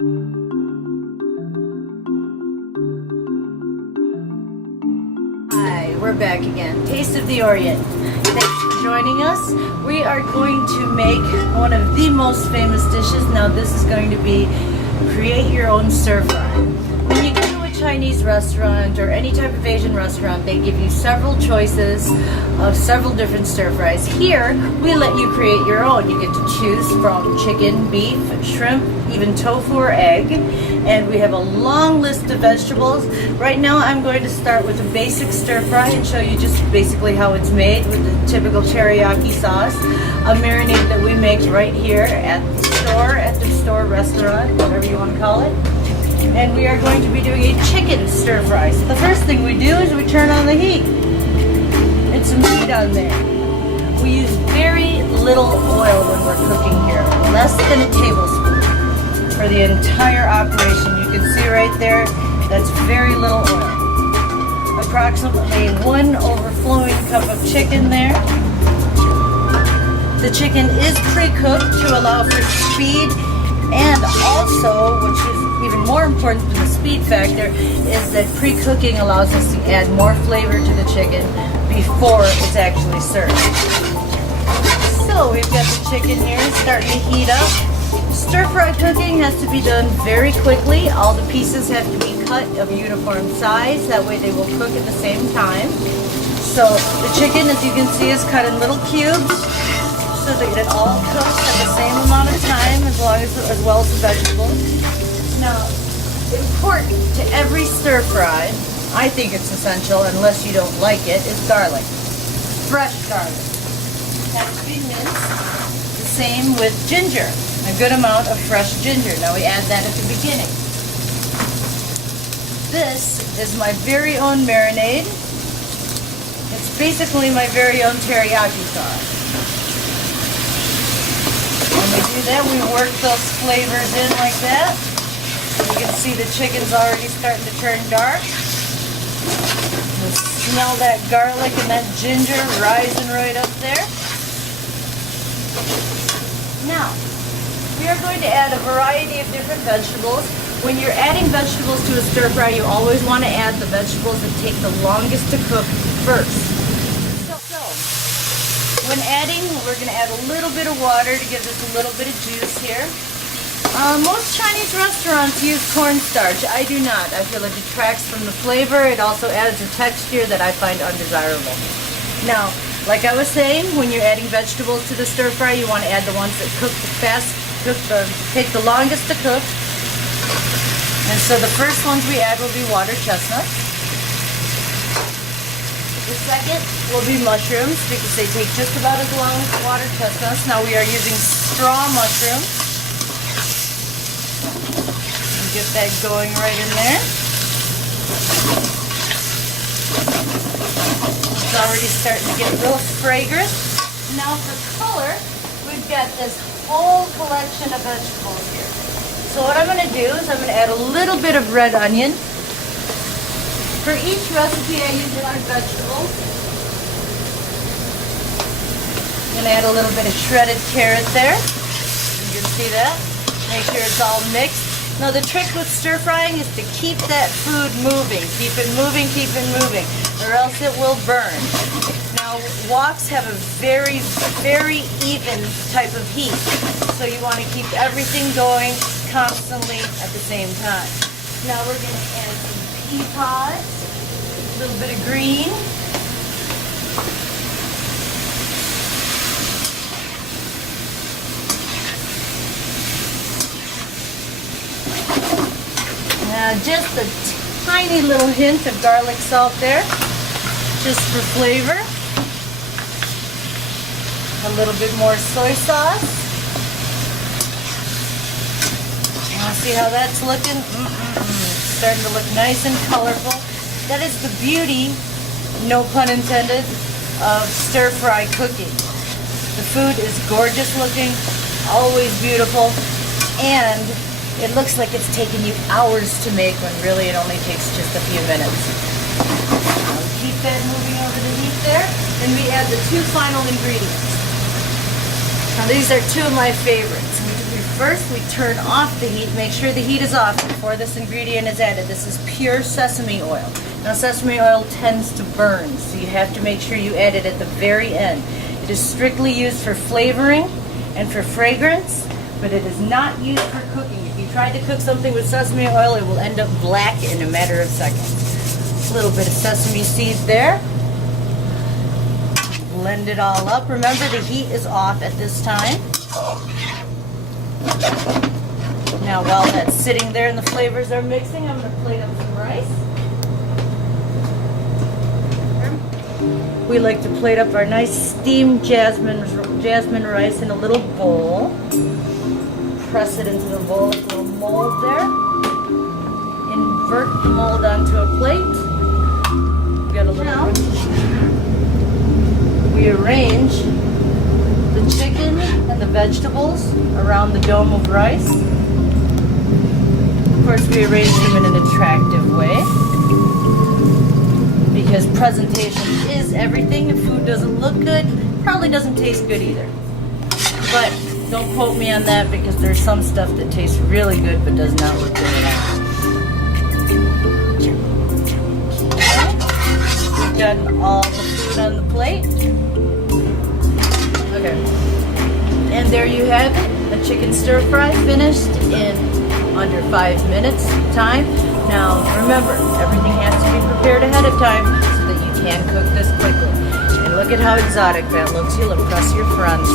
Hi, we're back again. Taste of the Orient. Thanks for joining us. We are going to make one of the most famous dishes. Now this is going to be create your own stir fry. When you go to a Chinese restaurant or any type of Asian restaurant, they give you several choices of several different stir fries. Here, we let you create your own. You get to choose from chicken, beef, shrimp, even tofu or egg. And we have a long list of vegetables. Right now I'm going to start with a basic stir fry and show you just basically how it's made with the typical teriyaki sauce, a marinade that we make right here at the store, restaurant, whatever you want to call it. And we are going to be doing a chicken stir fry. So the first thing we do is we turn on the heat. It's some meat on there. We use very little oil when we're cooking here, less than a tablespoon for the entire operation. You can see right there, that's very little oil. Approximately 1 overflowing cup of chicken there. The chicken is pre-cooked to allow for speed, and also, which is even more important than the speed factor, is that pre-cooking allows us to add more flavor to the chicken before it's actually served. So we've got the chicken here starting to heat up. Stir fry cooking has to be done very quickly. All the pieces have to be cut of uniform size. That way they will cook at the same time. So the chicken, as you can see, is cut in little cubes so that it all cooks at the same amount of time as well as the vegetables. Now, important to every stir fry, I think it's essential unless you don't like it, is garlic. Fresh garlic. It has to be minced. The same with ginger. A good amount of fresh ginger. Now we add that at the beginning. This is my very own marinade. It's basically my very own teriyaki sauce. When we do that, we work those flavors in like that. You can see the chicken's already starting to turn dark. You smell that garlic and that ginger rising right up there. Now, we are going to add a variety of different vegetables. When you're adding vegetables to a stir fry, you always want to add the vegetables that take the longest to cook first. So when adding, we're going to add a little bit of water to give this a little bit of juice here. Most Chinese restaurants use cornstarch. I do not. I feel it detracts from the flavor. It also adds a texture that I find undesirable. Now, like I was saying, when you're adding vegetables to the stir fry, you want to add the ones that cook the fast, take the longest to cook. And so the first ones we add will be water chestnuts. The second will be mushrooms because they take just about as long as water chestnuts. Now we are using straw mushrooms. Get that going right in there. It's already starting to get real fragrant. Now for color, we've got this whole collection of vegetables here. So what I'm going to do is I'm going to add a little bit of red onion. For each recipe I use large vegetables. I'm going to add a little bit of shredded carrot there. You can see that. Make sure it's all mixed. Now the trick with stir frying is to keep that food moving. Keep it moving, or else it will burn. Now woks have a very, very even type of heat. So you want to keep everything going constantly at the same time. Now we're going to add some pea pods, a little bit of green. Just a tiny little hint of garlic salt there, just for flavor. A little bit more soy sauce. See how that's looking? It's starting to look nice and colorful. That is the beauty, no pun intended, of stir fry cooking. The food is gorgeous looking, always beautiful, and it looks like it's taken you hours to make when really it only takes just a few minutes. Keep that moving over the heat there. Then we add the two final ingredients. Now these are two of my favorites. We first we turn off the heat. Make sure the heat is off before this ingredient is added. This is pure sesame oil. Now sesame oil tends to burn, so you have to make sure you add it at the very end. It is strictly used for flavoring and for fragrance, but it is not used for cooking. If you try to cook something with sesame oil, it will end up black in a matter of seconds. A little bit of sesame seed there. Blend it all up. Remember, the heat is off at this time. Now while that's sitting there and the flavors are mixing, I'm going to plate up some rice. We like to plate up our nice steamed jasmine rice in a little bowl. Press it into the bowl with a little mold there. Invert the mold onto a plate. We got a little. We arrange the chicken and the vegetables around the dome of rice. Of course, we arrange them in an attractive way, because presentation is everything. If food doesn't look good, it probably doesn't taste good either. But don't quote me on that, because there's some stuff that tastes really good but does not look good at all. We've gotten all the food on the plate. Okay. And there you have it, a chicken stir fry finished in under 5 minutes time. Now remember, everything has to be prepared ahead of time so that you can cook this quickly. And look at how exotic that looks. You'll impress your friends.